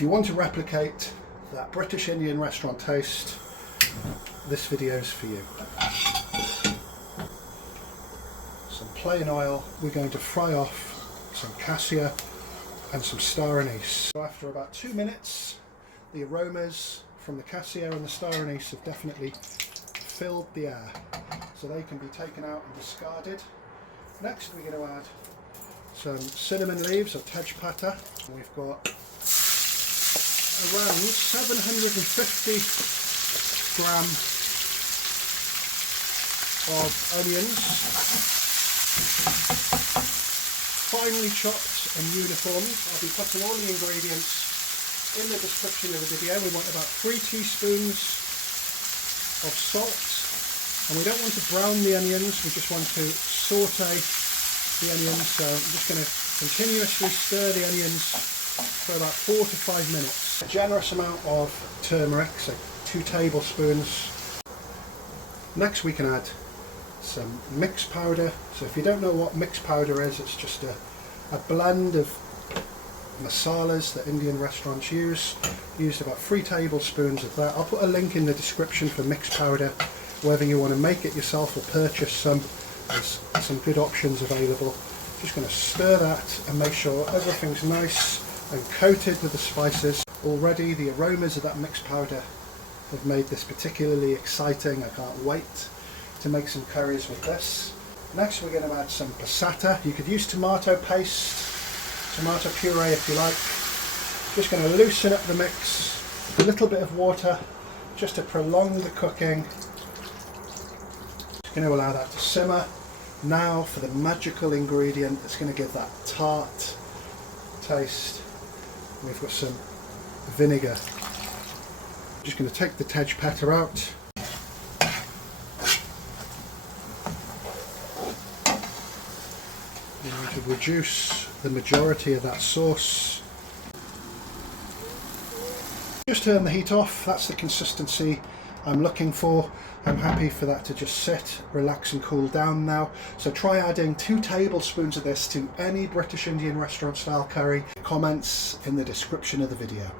If you want to replicate that British Indian restaurant taste, this video is for you. Some plain oil, we're going to fry off some cassia and some star anise. So after about 2 minutes, the aromas from the cassia and the star anise have definitely filled the air, so they can be taken out and discarded. Next we're going to add some cinnamon leaves or tej pata. We've got around 750 gram of onions, finely chopped and uniformed. I'll be putting all the ingredients in the description of the video. We want about 3 teaspoons of salt, and we don't want to brown the onions, we just want to saute the onions. So I'm just going to continuously stir the onions for about 4 to 5 minutes. A generous amount of turmeric, so 2 tablespoons. Next we can add some mixed powder. So if you don't know what mixed powder is, it's just a blend of masalas that Indian restaurants use. Used about 3 tablespoons of that. I'll put a link in the description for mixed powder. Whether you want to make it yourself or purchase some, there's some good options available. Just going to stir that and make sure everything's nice and coated with the spices. Already the aromas of that mixed powder have made this particularly exciting. I can't wait to make some curries with this. Next we're going to add some passata. You could use tomato paste, tomato puree if you like. Just going to loosen up the mix, a little bit of water just to prolong the cooking. Just going to allow that to simmer. Now for the magical ingredient that's going to give that tart taste. We've got some vinegar. Just going to take the tej pata out. I'm going to reduce the majority of that sauce. Just turn the heat off. That's the consistency I'm looking for. I'm happy for that to just sit, relax and cool down now. So try adding 2 tablespoons of this to any British Indian restaurant style curry. Comments in the description of the video.